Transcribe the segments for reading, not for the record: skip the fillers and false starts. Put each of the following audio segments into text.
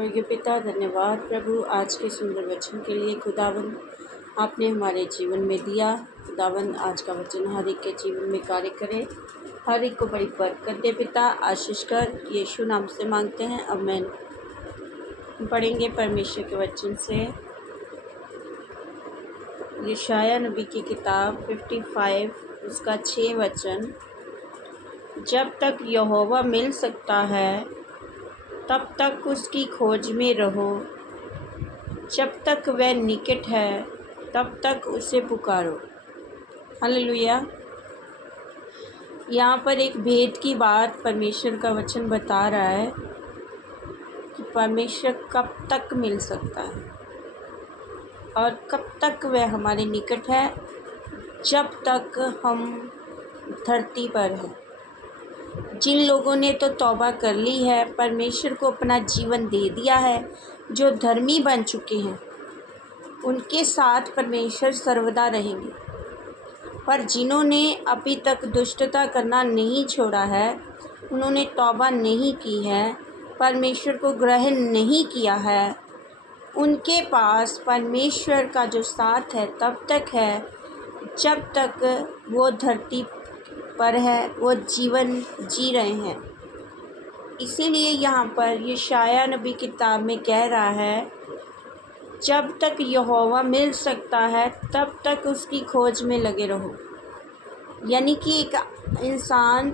स्वर्गीय पिता, धन्यवाद प्रभु आज के सुंदर वचन के लिए। खुदावंद आपने हमारे जीवन में दिया। खुदावंद आज का वचन हर एक के जीवन में कार्य करे, हर एक को बड़ी बरकत दे। पिता आशीष कर, यीशु नाम से मांगते हैं, आमीन। पढ़ेंगे परमेश्वर के वचन से यशायाह नबी की किताब 55 उसका 6 वचन। जब तक यहोवा मिल सकता है तब तक उसकी खोज में रहो, जब तक वह निकट है तब तक उसे पुकारो। हालेलुया। यहाँ पर एक भेद की बात परमेश्वर का वचन बता रहा है कि परमेश्वर कब तक मिल सकता है और कब तक वह हमारे निकट है, जब तक हम धरती पर हैं। जिन लोगों ने तो तौबा कर ली है, परमेश्वर को अपना जीवन दे दिया है, जो धर्मी बन चुके हैं, उनके साथ परमेश्वर सर्वदा रहेंगे। पर जिन्होंने अभी तक दुष्टता करना नहीं छोड़ा है, उन्होंने तौबा नहीं की है, परमेश्वर को ग्रहण नहीं किया है, उनके पास परमेश्वर का जो साथ है तब तक है जब तक वो धरती पर है, वो जीवन जी रहे हैं। इसीलिए यहाँ पर यशायाह नबी किताब में कह रहा है, जब तक यहोवा मिल सकता है तब तक उसकी खोज में लगे रहो। यानी कि एक इंसान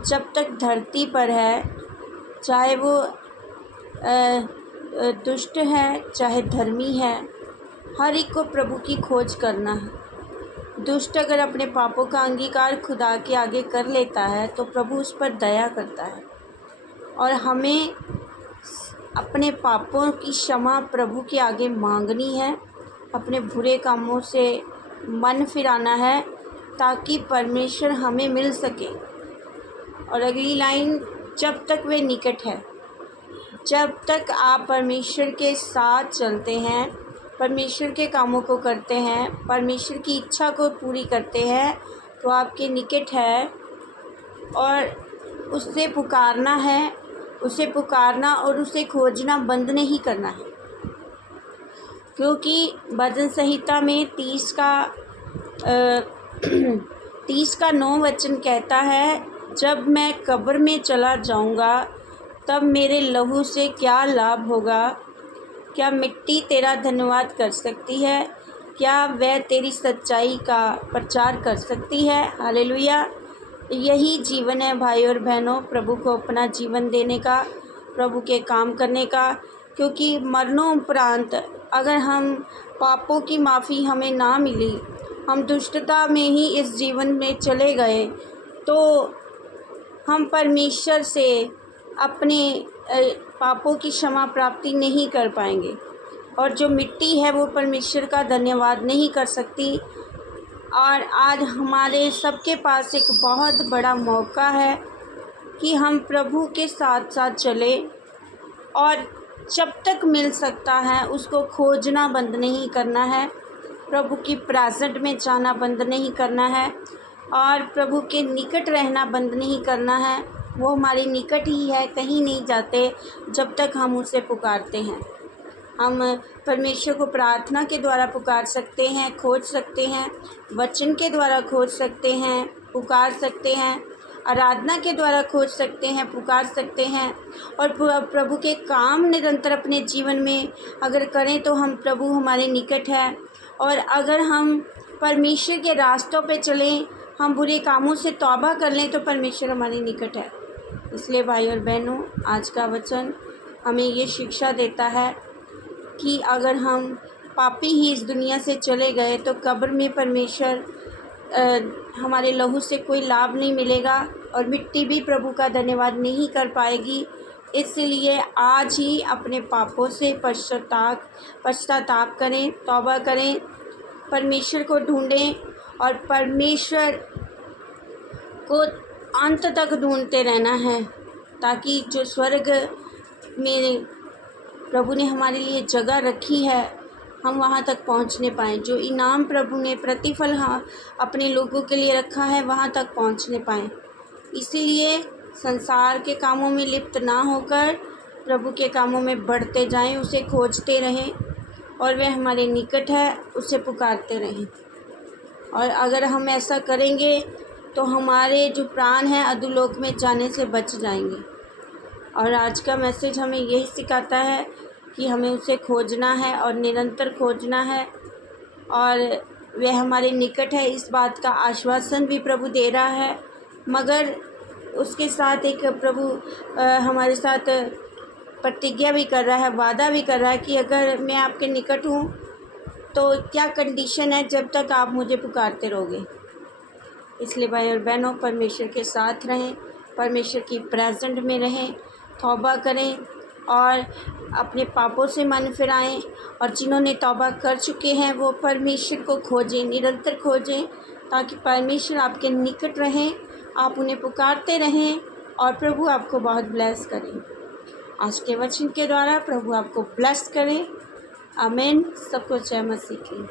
जब तक धरती पर है, चाहे वो दुष्ट है चाहे धर्मी है, हर एक को प्रभु की खोज करना है। दुष्ट अगर अपने पापों का अंगीकार खुदा के आगे कर लेता है तो प्रभु उस पर दया करता है, और हमें अपने पापों की क्षमा प्रभु के आगे मांगनी है, अपने बुरे कामों से मन फिराना है ताकि परमेश्वर हमें मिल सके। और अगली लाइन, जब तक वे निकट है। जब तक आप परमेश्वर के साथ चलते हैं, परमेश्वर के कामों को करते हैं, परमेश्वर की इच्छा को पूरी करते हैं, तो आपके निकट है। और उससे पुकारना है, उसे पुकारना और उसे खोजना बंद नहीं करना है। क्योंकि भजन संहिता में 30 का 9 वचन कहता है, जब मैं कब्र में चला जाऊंगा तब मेरे लहू से क्या लाभ होगा। क्या मिट्टी तेरा धन्यवाद कर सकती है? क्या वह तेरी सच्चाई का प्रचार कर सकती है? हालेलुया। यही जीवन है भाई और बहनों, प्रभु को अपना जीवन देने का, प्रभु के काम करने का। क्योंकि मरणोपरांत अगर हम पापों की माफ़ी हमें ना मिली, हम दुष्टता में ही इस जीवन में चले गए, तो हम परमेश्वर से अपने पापों की क्षमा प्राप्ति नहीं कर पाएंगे। और जो मिट्टी है वो परमेश्वर का धन्यवाद नहीं कर सकती। और आज हमारे सबके पास एक बहुत बड़ा मौका है कि हम प्रभु के साथ साथ चलें, और जब तक मिल सकता है उसको खोजना बंद नहीं करना है, प्रभु की प्रेजेंट में जाना बंद नहीं करना है, और प्रभु के निकट रहना बंद नहीं करना है। वो हमारे निकट ही है, कहीं नहीं जाते जब तक हम उसे पुकारते हैं। हम परमेश्वर को प्रार्थना के द्वारा पुकार सकते हैं, खोज सकते हैं, वचन के द्वारा खोज सकते हैं, पुकार सकते हैं, आराधना के द्वारा खोज सकते हैं, पुकार सकते हैं। और प्रभु के काम निरंतर अपने जीवन में अगर करें तो हम प्रभु हमारे निकट है। और अगर हम परमेश्वर के रास्तों पे चलें, हम बुरे कामों से तौबा कर लें, तो परमेश्वर हमारे निकट है। इसलिए भाई और बहनों, आज का वचन हमें ये शिक्षा देता है कि अगर हम पापी ही इस दुनिया से चले गए तो कब्र में परमेश्वर हमारे लहू से कोई लाभ नहीं मिलेगा, और मिट्टी भी प्रभु का धन्यवाद नहीं कर पाएगी। इसलिए आज ही अपने पापों से पश्चाताप करें, तौबा करें, परमेश्वर को ढूंढें, और परमेश्वर को अंत तक ढूंढते रहना है, ताकि जो स्वर्ग में प्रभु ने हमारे लिए जगह रखी है, हम वहाँ तक पहुँचने पाएँ। जो इनाम प्रभु ने प्रतिफल अपने लोगों के लिए रखा है, वहाँ तक पहुँचने पाएँ। इसीलिए संसार के कामों में लिप्त ना होकर प्रभु के कामों में बढ़ते जाएं, उसे खोजते रहें और वह हमारे निकट है, उसे पुकारते रहें। और अगर हम ऐसा करेंगे तो हमारे जो प्राण हैं अधोलोक में जाने से बच जाएंगे। और आज का मैसेज हमें यही सिखाता है कि हमें उसे खोजना है और निरंतर खोजना है, और वह हमारे निकट है, इस बात का आश्वासन भी प्रभु दे रहा है। मगर उसके साथ एक प्रभु हमारे साथ प्रतिज्ञा भी कर रहा है, वादा भी कर रहा है कि अगर मैं आपके निकट हूँ तो क्या कंडीशन है, जब तक आप मुझे पुकारते रहोगे। इसलिए भाई और बहनों, परमेश्वर के साथ रहें, परमेश्वर की प्रेजेंट में रहें, तौबा करें और अपने पापों से मन फिराएं। और जिन्होंने तौबा कर चुके हैं वो परमेश्वर को खोजें, निरंतर खोजें, ताकि परमेश्वर आपके निकट रहें, आप उन्हें पुकारते रहें और प्रभु आपको बहुत ब्लेस करें। आज के वचन के द्वारा प्रभु आपको ब्लेस करें। आमीन। सबको जय मसीह की।